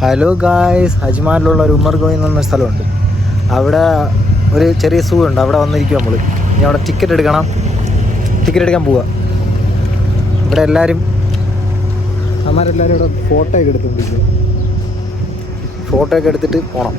Hello guys അജ്മാനിലുള്ള ഒരു ഉമ്മർ എന്ന സ്ഥലമുണ്ട്. അവിടെ ഒരു ചെറിയ സൂ ഉണ്ട്. അവിടെ വന്നിരിക്കും നമ്മൾ ഇനി അവിടെ ടിക്കറ്റ് എടുക്കണം. ടിക്കറ്റ് എടുക്കാൻ പോവുക ഇവിടെ എല്ലാവരും അമ്മാരെല്ലാവരും ഇവിടെ ഫോട്ടോ ഒക്കെ എടുത്തുകൊണ്ടിരിക്കും ഫോട്ടോ ഒക്കെ എടുത്തിട്ട് പോകണം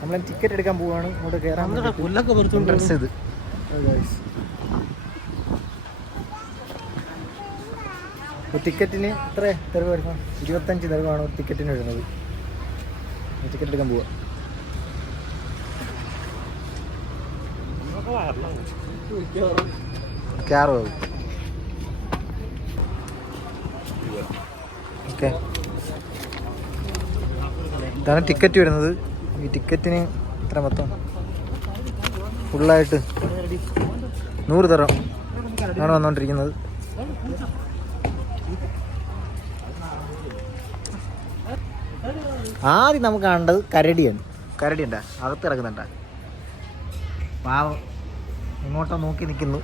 നമ്മൾ ടിക്കറ്റ് എടുക്കാൻ പോവുകയാണ് ഇങ്ങോട്ട് കയറാൻ ഡ്രസ്സ് ഡ്രസ് ചെയ്ത് ഒരു ടിക്കറ്റിന് എത്ര തെരുവ് വരുന്നത്? ഇരുപത്തഞ്ച് തെരുവാണ് ടിക്കറ്റിന് വരുന്നത്. ടിക്കറ്റ് എടുക്കാൻ പോവാ. ഇതാണ് ടിക്കറ്റ് വരുന്നത്. ഈ ടിക്കറ്റിന് എത്ര മൊത്തം? ഫുള്ളായിട്ട് നൂറ് തരം ആണ് വന്നുകൊണ്ടിരിക്കുന്നത് ആദ്യം നമുക്ക് കാണേണ്ടത് കരടിയാണ്. കരടി ഉണ്ടാ അകത്ത് ഇറങ്ങുന്നുണ്ടാ പാവം. ഇങ്ങോട്ടോ നോക്കി നിൽക്കുന്നു.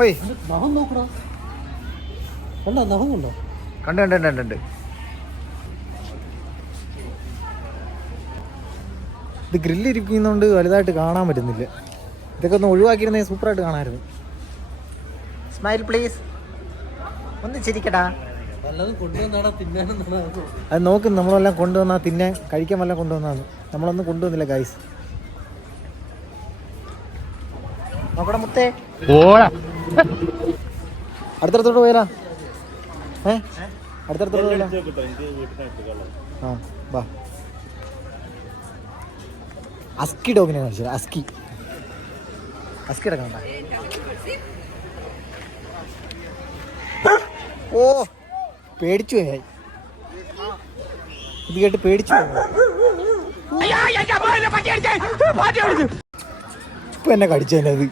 ഓയ്. നഖം നോക്കടാ. ഉണ്ടോ നഖം ഉണ്ടോ കണ്ട് കണ്ട് കണ്ട് കണ്ട്. ഇത് ഗ്രില്ലിരിക്കുന്നതുകൊണ്ട് വലുതായിട്ട് കാണാൻ പറ്റുന്നില്ല. ഇതൊക്കെ ഒന്ന് ഒഴിവാക്കിയിരുന്നെങ്കിൽ സൂപ്പറായിട്ട് കാണാമായിരുന്നു. സ്മൈൽ പ്ലീസ് ഒന്ന് ചിരിക്കടാ. അത് നോക്ക് നമ്മളെല്ലാം കൊണ്ടുവന്നാ തിന്നാൻ കഴിക്കാൻ വല്ല കൊണ്ടുവന്നാന്ന് നമ്മളൊന്നും കൊണ്ടുവന്നില്ല ഗൈസ് നോക്കടാ മുത്തേ. അടുത്തടുത്തോട്ട് പോയാലാ ഏ? അടുത്തടുത്തോട്ട് പോയാലോ ആ വാ. അസ്കി ഡോഗിനെ കാണിച്ചത് അസ്കി. അസ്കി ഇടക്കണ്ട ഓ. പേടിച്ചു. ഇത് കേട്ട് പേടിച്ചു ഇപ്പൊ എന്നെ കടിച്ചത്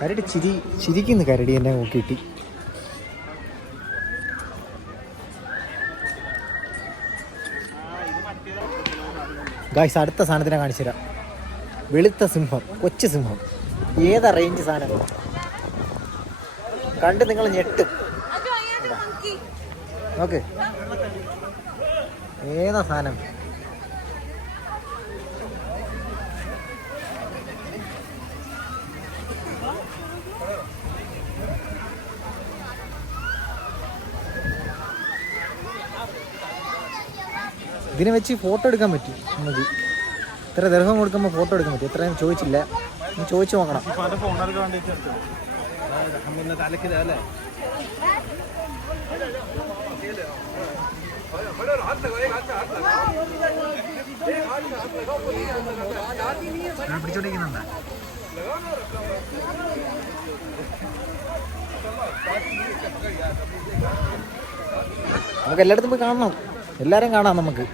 കരടി ചിരി ചിരിക്കുന്നു കരടി എന്നെ നോക്കിയിട്ട്. ഗായ്സ് അടുത്ത സാധനത്തിനെ കാണിച്ചു തരാം വെളുത്ത സിംഹം കൊച്ചു സിംഹം. ഏതാ റേഞ്ച് സാധനം? കണ്ട് നിങ്ങൾ ഞെട്ടും. ഓക്കെ ഏതാ സാധനം? ഇതിനെ വെച്ച് ഫോട്ടോ എടുക്കാൻ പറ്റും. നമുക്ക് ഇത്ര ദർഹം കൊടുക്കുമ്പോൾ ഫോട്ടോ എടുക്കാൻ പറ്റും. ഇത്രയും ചോദിച്ചില്ല. ചോദിച്ചു നോക്കണം. നമുക്ക് എല്ലായിടത്തും പോയി കാണണം. എല്ലാവരും കാണാം നമുക്ക്.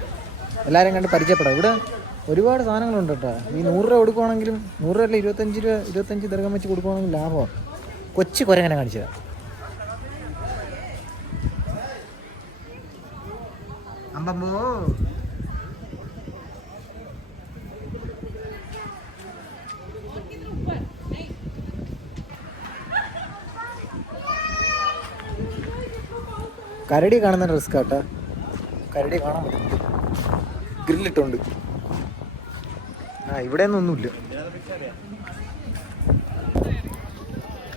എല്ലാവരും കണ്ട് പരിചയപ്പെടാം. ഇവിടെ ഒരുപാട് സാധനങ്ങളുണ്ട് കേട്ടോ. ഈ നൂറ് രൂപ കൊടുക്കുവാണെങ്കിലും നൂറ് രൂപ അല്ല ഇരുപത്തഞ്ച് രൂപ ഇരുപത്തഞ്ച് ദീർഘം വെച്ച് കൊടുക്കുവാണെങ്കിൽ ലാഭമാണ് കൊച്ചു കുരങ്ങനെ കാണിച്ചതാ അമ്പമ്പോ. കരടി കാണുന്ന റിസ്ക് ആട്ടോ. കരടി കാണാൻ പറ്റും. ഗ്രില്ലിട്ടുണ്ട്. ഇവിടെ ഒന്നുമില്ല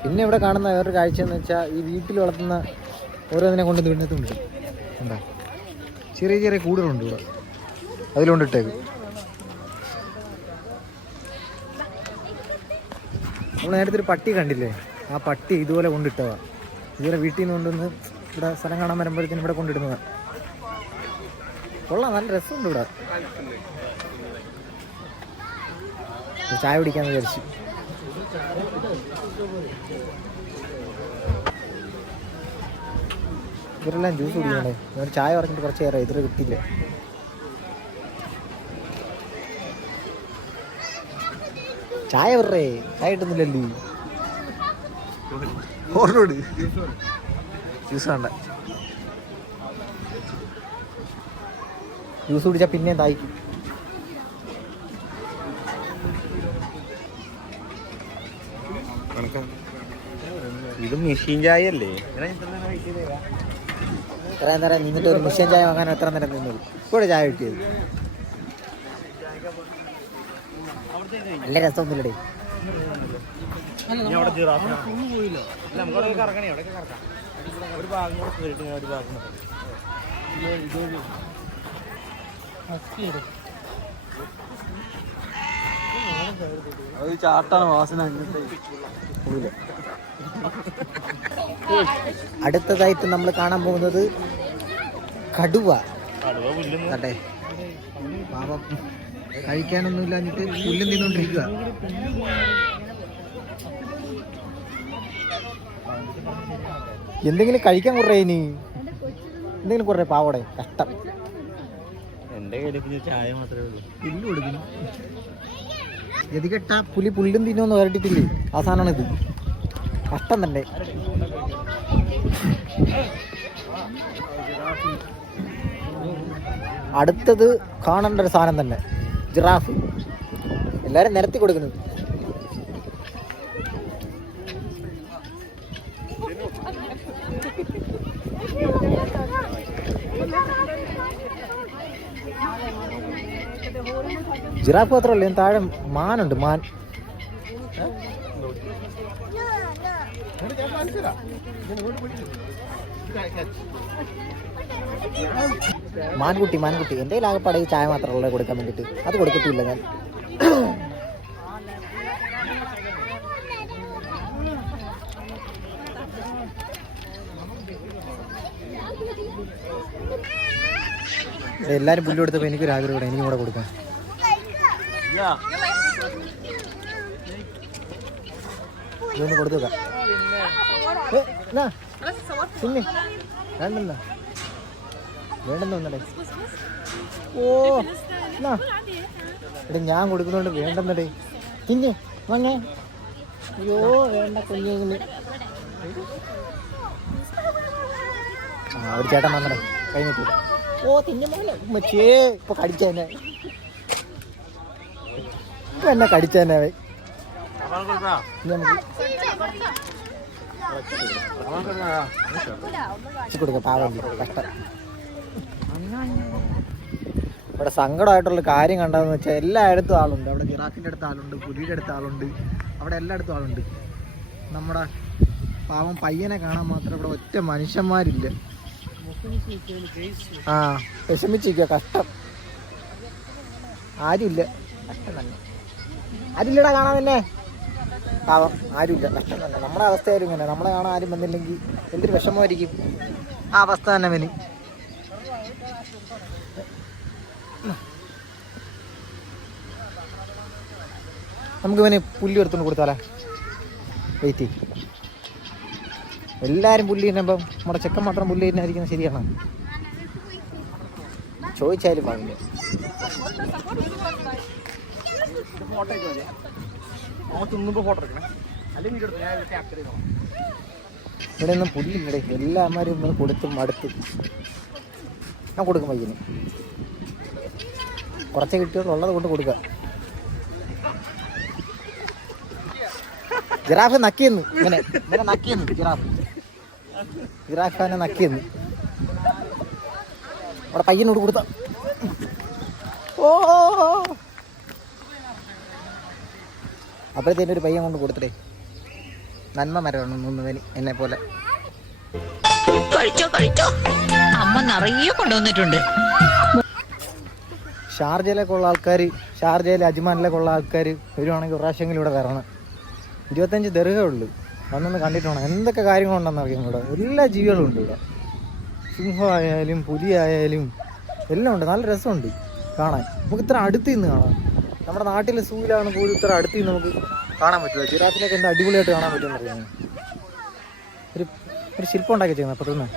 പിന്നെ ഇവിടെ കാണുന്ന വേറൊരു കാഴ്ച എന്ന് വെച്ചാൽ ഈ വീട്ടിൽ വളർത്തുന്ന ഓരോന്നിനെ കൊണ്ട് വീടിനകത്തുണ്ട് എന്താ ചെറിയ ചെറിയ കൂടുകളുണ്ട് ഇവിടെ. അതിലുണ്ടിട്ടേക്ക് നമ്മൾ നേരത്തെ ഒരു പട്ടി കണ്ടില്ലേ? ആ പട്ടി ഇതുപോലെ കൊണ്ടിട്ടതാ. ഇതുപോലെ വീട്ടിൽ നിന്ന് കൊണ്ടുവന്ന് ഇവിടെ സ്ഥലം കാണാൻ വരുമ്പോഴത്തേനും ഇവിടെ കൊണ്ടിടുന്നതാണ് കൊള്ളാം നല്ല രസമുണ്ട് ഇവിടെ. ചായ കുടിക്കാൻ വിചാരിച്ചു. ഇവരെല്ലാം ജ്യൂസ് കുടിക്കണേ. ഞാൻ ചായ പറഞ്ഞിട്ട് കുറച്ച് ഏറെ ഇതിൽ കിട്ടില്ല ചായ പറേ ചായ കിട്ടുന്നില്ലല്ലോ. ഓർഡർ ജ്യൂസ് വേണ്ട. ജ്യൂസ് കുടിച്ചാൽ പിന്നെ തായിക്കും ഇത് മെഷീൻ ചായ അല്ലേ എത്ര നേരം നിന്നിട്ട് ഒരു മെഷീൻ ചായ വാങ്ങാൻ എത്ര നേരം നിന്നത് ഇവിടെ ചായ കിട്ടിയത് നല്ല രസമൊന്നുമില്ലടേ. ഒരു ഭാഗം കൂടെ ഞാൻ ഒരു ഭാഗം. അത് ചാട്ടാണ് വാസന. അടുത്തതായിട്ട് നമ്മൾ കാണാൻ പോകുന്നത് കടുവ. കട്ടെ പാപം കഴിക്കാനൊന്നും ഇല്ലാഞ്ഞിട്ട് പുല്ലും തിന്നോണ്ടിരിക്കുക എന്തെങ്കിലും കഴിക്കാൻ കുറേ ഇനി. എന്തെങ്കിലും കുറേ പാവടെ കഷ്ടം. എന്റെ കയ്യിൽ ചായ മാത്രമേ ഉള്ളൂ. പുല്ല് കൊടുക്കുന്നു. ഗതികെട്ട പുലി പുല്ലും തിന്നോന്ന് വരട്ടിട്ടില്ലേ ഇത് കഷ്ടം തന്നെ അടുത്തത് കാണേണ്ട ഒരു സാധനം തന്നെ. ജിറാഫ്. എല്ലാരും നിരത്തി കൊടുക്കുന്നു. ജിറാഫ് മാത്രമല്ല താഴെ മാനുണ്ട് മാൻ. മാൻകുട്ടി മാൻകുട്ടി. എന്റെ ആകപ്പാടെ ചായ മാത്രമല്ല കൊടുക്കാൻ വേണ്ടിയിട്ട്? അത് കൊടുക്കത്തില്ല ഞാൻ. എല്ലാരും എല്ലാവരും പുല്ല് കൊടുത്തപ്പോൾ എനിക്കൊരു ആഗ്രഹം എനിക്കും കൂടെ കൊടുക്കാൻ ഇതൊന്ന് കൊടുത്തു? പിന്നെ? രണ്ടെന്ന വേണ്ടെന്ന് ഓ എടേ ഞാൻ കൊടുക്കുന്നോണ്ട് വേണ്ടെന്നടേ. തിന്നെ വന്നേ അയ്യോ വേണ്ട ആ ഒരു ചേട്ടൻ വന്നടേ. കഴിഞ്ഞിട്ട്. ഓ തിന്നെ മച്ചേ ഇപ്പൊ കടിച്ചേനെ. ഇപ്പൊ എന്നെ കടിച്ചേനെ അവൻ ഇനി നമുക്ക് ഇച്ചിരി കഷ്ടം ഇവിടെ സങ്കടമായിട്ടുള്ള കാര്യം കണ്ടതെന്ന് വെച്ചാൽ എല്ലായിടത്തും ആളുണ്ട്. അവിടെ ജിറാഫിന്റെ അടുത്ത് ആളുണ്ട് പുലിയുടെ അടുത്ത് ആളുണ്ട്. അവിടെ എല്ലായിടത്തും ആളുണ്ട്. നമ്മുടെ പാവം പയ്യനെ കാണാൻ മാത്രം ഇവിടെ ഒറ്റ മനുഷ്യന്മാരില്ല. ആ വിഷമിച്ചിരിക്കുക കഷ്ടം. ആരുമില്ല. കഷ്ടം തന്നെ. ആരില്ലടാ കാണാൻ തന്നെ പാവം. ആരുമില്ല. തന്നെ നമ്മുടെ അവസ്ഥയായാലും ഇങ്ങനെ. നമ്മളെ കാണാൻ ആരും വന്നില്ലെങ്കിൽ എന്തൊരു വിഷമമായിരിക്കും? ആ അവസ്ഥ തന്നെ അവന് നമുക്ക് ഇവന് പുല്ല് എടുത്തുകൊണ്ട് കൊടുത്താലേ? വെയിറ്റ് എല്ലാവരും പുല്ല് തിന്നുമ്പം നമ്മുടെ ചെക്കൻ മാത്രം പുല്ല് തിന്നായിരിക്കുന്നത് ശരിയാണ്? ചോദിച്ചാലും വാങ്ങില്ല. ഫോട്ടോ എടുക്കണേ. അല്ലെങ്കിൽ വീഡിയോ ഞാൻ ക്യാപ്ചർ ചെയ്തോ ഇവിടെ ഒന്നും പുല്ലില്ലേ എല്ലാമാരും ഒന്ന് കൊടുത്ത് അടുത്ത് ഞാൻ കൊടുക്കും പയ്യന്. കുറച്ച് കിട്ടിയോളുള്ളത് കൊണ്ട് കൊടുക്കാം. ജിറാഫ് നക്കിയെന്ന്. ഇങ്ങനെ ഇങ്ങനെ നക്കിയെന്ന് ജിറാഫ്. ജിറാഫ് അവനെ നക്കിയെന്ന്. അവിടെ പയ്യനോട് കൊടുത്ത. ഓ. അപ്പോഴത്തേനും ഒരു പയ്യൻ കൊണ്ട് കൊടുത്തിട്ടേ. നന്മ മരമാണ് നിന്നതിന് എന്നെ പോലെ. കഴിച്ചോ കഴിച്ചോ. അമ്മ നിറയെ കൊണ്ടുവന്നിട്ടുണ്ട്. ഷാർജയിലൊക്കെ ഉള്ള ആൾക്കാർ ഷാർജയിൽ അജ്മാനിലൊക്കെ ഉള്ള ആൾക്കാർ വരുവാണെങ്കിൽ പ്രാവശ്യമെങ്കിലും ഇവിടെ വരണം. ഇരുപത്തഞ്ച് ദർഹേ ഉള്ളൂ. വന്നൊന്ന് കണ്ടിട്ട് വേണം. എന്തൊക്കെ കാര്യങ്ങളുണ്ടെന്ന് അറിയാം ഇവിടെ എല്ലാ ജീവികളും ഉണ്ട് ഇവിടെ. സിംഹമായാലും പുലിയായാലും എല്ലാം ഉണ്ട്. നല്ല രസമുണ്ട് കാണാൻ. നമുക്ക് ഇത്ര അടുത്ത് നിന്ന് കാണാം. നമ്മുടെ നാട്ടിലെ സൂയിലാണ് പോലും ഇത്ര അടുത്ത് നമുക്ക് കാണാൻ പറ്റില്ല ജിറാഫിലൊക്കെ എന്താ അടിപൊളിയായിട്ട് കാണാൻ പറ്റുമെന്ന് അറിയാം. ഒരു ഒരു ശില്പം ഉണ്ടാക്കി ചെയ്യുന്നത് അപ്പോൾ തന്നെ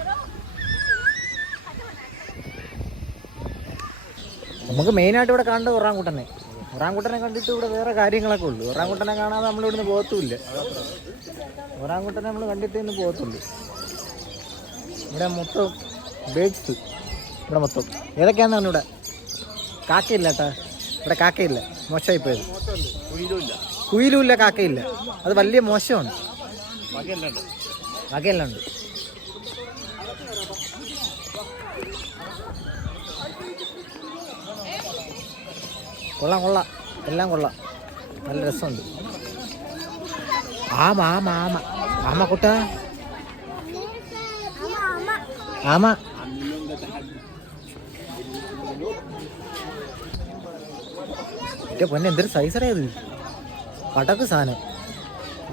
നമുക്ക് മെയിനായിട്ട് ഇവിടെ കാണേണ്ടത് ഒറാങ്കുട്ടനെ. ഒറാങ്കുട്ടനെ കണ്ടിട്ട് ഇവിടെ വേറെ കാര്യങ്ങളൊക്കെ ഉള്ളൂ. ഒറാങ്കുട്ടനെ കാണാതെ നമ്മൾ ഇവിടുന്ന് പോകത്തുമില്ല. ഒറാങ്കുട്ടനെ നമ്മൾ കണ്ടിട്ട് ഇന്ന് പോകത്തുള്ളൂ. ഇവിടെ മൊത്തം ബേഡ്സ് ഇവിടെ മൊത്തം. ഏതൊക്കെയാണെന്നാണ് ഇവിടെ കാക്കയില്ല കേട്ടാ. ഇവിടെ കാക്കയില്ല. മോശമായി പോയത് കുയിലുമില്ല കാക്കയില്ല. അത് വലിയ മോശമാണ്. വകയെല്ലാം ഉണ്ട്. കൊള്ളാം കൊള്ളാം. എല്ലാം കൊള്ളാം. നല്ല രസമുണ്ട്. ആമ ആമ ആമ. ആമ കുട്ട. ആമ. എന്റെ പൊന്നെ എന്തൊരു സൈസറേ അത് പടക്ക് സാധനം.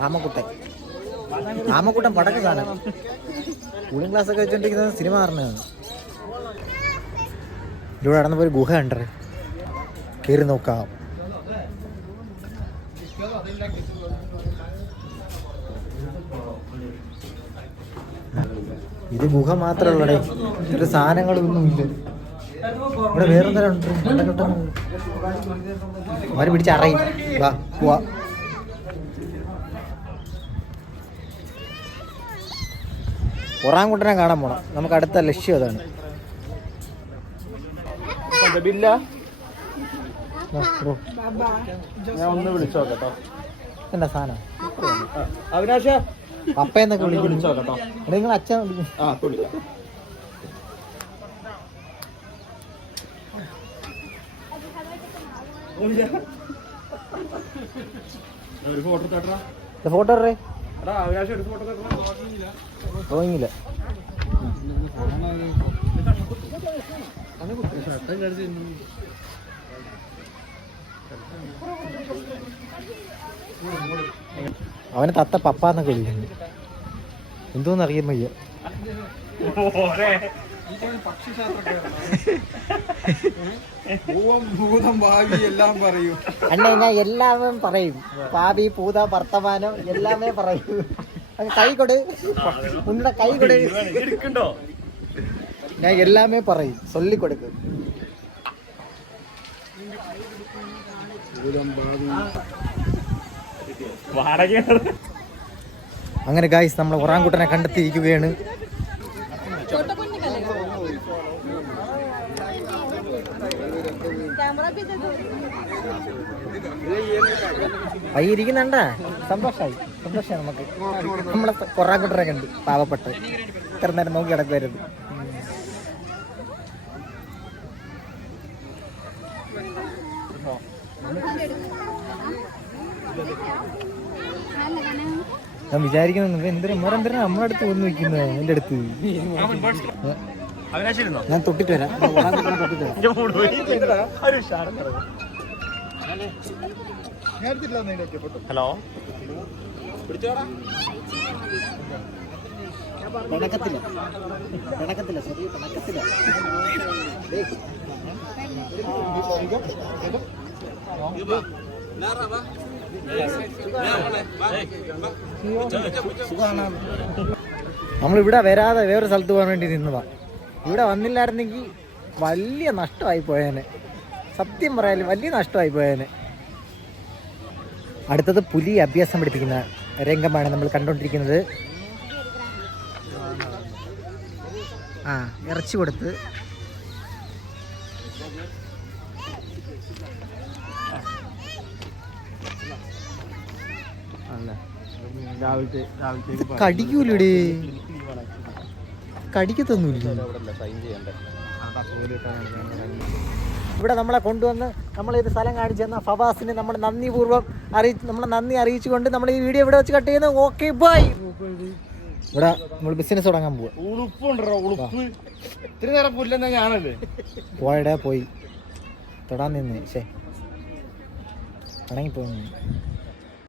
ആമക്കുട്ടൻ ആമക്കുട്ടൻ പടക്ക് സാധനം. കൂളിംഗ് ക്ലാസ് ഒക്കെ വെച്ചോണ്ടിരിക്കുന്നത് സിനിമ പറഞ്ഞതാണ് ഇവിടെ നടന്നപ്പോ ഒരു ഗുഹ ഉണ്ടേ കയറി നോക്കാം. ഇത് ഗുഹ മാത്രമേ ഉള്ളടേ ഒരു സാധനങ്ങളൊന്നും ഇല്ല ഇവിടെ വേറെന്തെല്ലാം ഉണ്ട്? അവർ പിടിച്ചറിയും വാ പോവാ. ഒറാങ്കുട്ടനെ കാണാൻ പോണം. നമുക്ക് അടുത്ത ലക്ഷ്യം അതാണ്. ഞാൻ ഒന്ന് വിളിച്ചോ കേട്ടോ എന്താ സാധനം? അവിനാശ. പപ്പയെന്നൊക്കെ വിളിച്ചോ കേട്ടോ നിങ്ങൾ അച്ഛൻ വിളിക്കും ആ വിളിക്കാം ഒരു ഫോട്ടോ ഫോട്ടോ ഇടേ എടാ ഒരു ഫോട്ടോ ഡ്രോയിങ്ങില്ല അവനെ തത്ത പപ്പാന്നൊക്കെ വിളിക്കുന്നു എന്തോന്ന് അറിയാൻ വയ്യ ഭൂതം ഭാവി എല്ലാം പറയൂ. അണ്ണ ഞാൻ എല്ലാമേ പറയും. ഭാവി പൂത വർത്തമാനം എല്ലാമേ പറയും. അങ്ങ് കൈ കൊട്. ഉന്നടെ കൈ കൊട്. ഞാൻ എല്ലാമേ പറയും. ചൊല്ലിക്കൊടുക്കും. വാടക അങ്ങനെ ഗായ്സ് നമ്മൾ ഒറാങ്കുട്ടനെ കണ്ടെത്തിയിരിക്കുകയാണ്. പയ്യ ഇരിക്കുന്നുണ്ടാ സന്തോഷായി സന്തോഷമായി നമുക്ക്. നമ്മളെ ഒറാങ്കുട്ടനെ കണ്ട് പാവപ്പെട്ട് ഇത്ര നേരം നോക്കി കിടക്കുമായിരുന്നു ഞാൻ വിചാരിക്കുന്നു നിങ്ങൾ എന്തിനാ എന്തിനാ നമ്മുടെ അടുത്ത് വന്ന് നിൽക്കുന്നത്? എന്റെ അടുത്ത്. ഞാൻ തൊട്ടിട്ട് വരാം. ഹലോ? പിണക്കത്തില്ല. പിണക്കത്തില്ല ചെറിയ പിണക്കത്തില്ല. നമ്മളിവിടെ വരാതെ വേറൊരു സ്ഥലത്ത് പോകാൻ വേണ്ടി നിന്നതാ. ഇവിടെ വന്നില്ലായിരുന്നെങ്കിൽ വലിയ നഷ്ടമായി പോയേനെ. സത്യം പറയാൻ വലിയ നഷ്ടമായി പോയേനെ. അടുത്തത് പുലി അഭ്യാസം പഠിപ്പിക്കുന്ന രംഗമാണ് നമ്മൾ കണ്ടുകൊണ്ടിരിക്കുന്നത്. ആ ഇറച്ചി കൊടുത്ത്. കടിക്കൂലേ കടിക്കത്തൊന്നുമില്ല. ഇവിടെ നമ്മളെ കൊണ്ടുവന്ന് നമ്മളൊരു സ്ഥലം കാണിച്ചു തന്ന ഫവാസിന് നമ്മൾ നന്ദിപൂർവം അറിയിച്ച് നമ്മളെ നന്ദി അറിയിച്ചുകൊണ്ട് നമ്മൾ ഈ വീഡിയോ ഇവിടെ വെച്ച് കട്ട് ചെയ്യുന്നു. ഓക്കെ ബൈ ഇവിടെ നമ്മൾ ബിസിനസ് തുടങ്ങാൻ പോവാ. പോയടെ പോയി. തൊടാൻ നിന്ന്. ശേ ഇണങ്ങിപ്പോയി